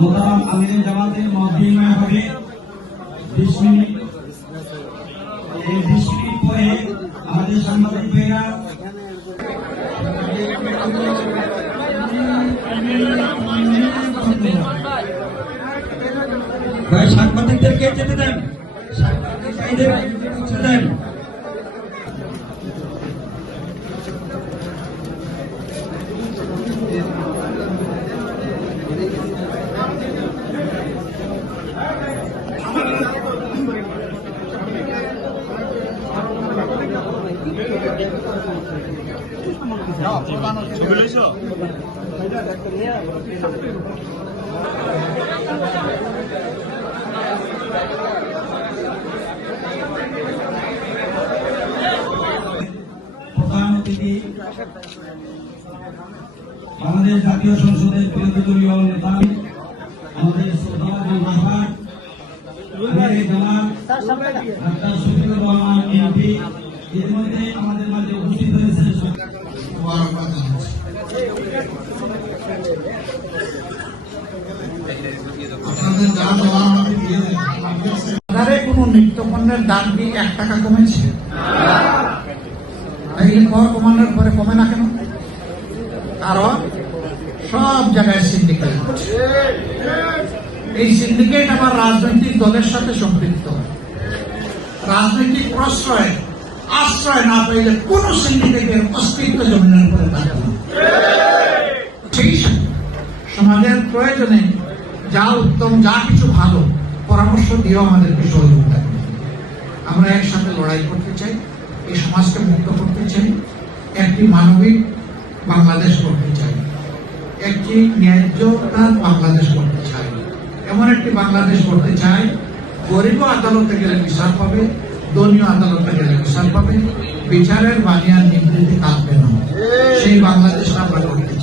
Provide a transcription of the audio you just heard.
মোহতারাম আমিরে জামাতের মহদিমা হবে 20 মিনিট। এই 20 মিনিট পরে আমাদের সাংবাদিক ভাইরা ভাই সাংবাদিকদেরকে যেতে দেন, সাংবাদিক ভাইদের যেতে দেন। ছবি লইছ প্রধান অতিথি বাংলাদেশ জাতীয় সংসদের বিরোধী দলীয় নেতা আমাদের শ্রদ্ধাভাজন রাহবার ডাক্তার শফিকুর রহমান এমপি ইতিমধ্যে আমাদের মাঝে উপস্থিত হয়েছে। কোন নিত্যপণ্যের দাম কি 1 টাকা কমেছে? এই কর কমানোর পরে কমে না কেন? কারণ সব জায়গায় সিন্ডিকেট। এই সিন্ডিকেট আবার রাজনৈতিক দলের সাথে সম্পৃক্ত। রাজনৈতিক আশ্রয় না পাইলে কোন সিন্ডিকেটের অস্তিত্ব জমিনের উপরে থাকে না। সেই সমাজের প্রয়োজনে যা উত্তম, যা কিছু ভালো পরামর্শ দিয়েও আমাদেরকে সহযোগিতা করতে। আমরা একসাথে লড়াই করতে চাই, এই সমাজকে মুক্ত করতে চাই, একটি মানবিক বাংলাদেশ করতে চাই, একটি ন্যায্যতার বাংলাদেশ করতে চাই, এমন একটি বাংলাদেশ করতে চাই গরিবও আদালতে গেলে বিচার পাবে, দলীয় আদালতে গেলে বিচার পাবে, বিচারের বাণী আর নিবৃত্তি কাঁদবে না। সেই বাংলাদেশটা আমরা করতে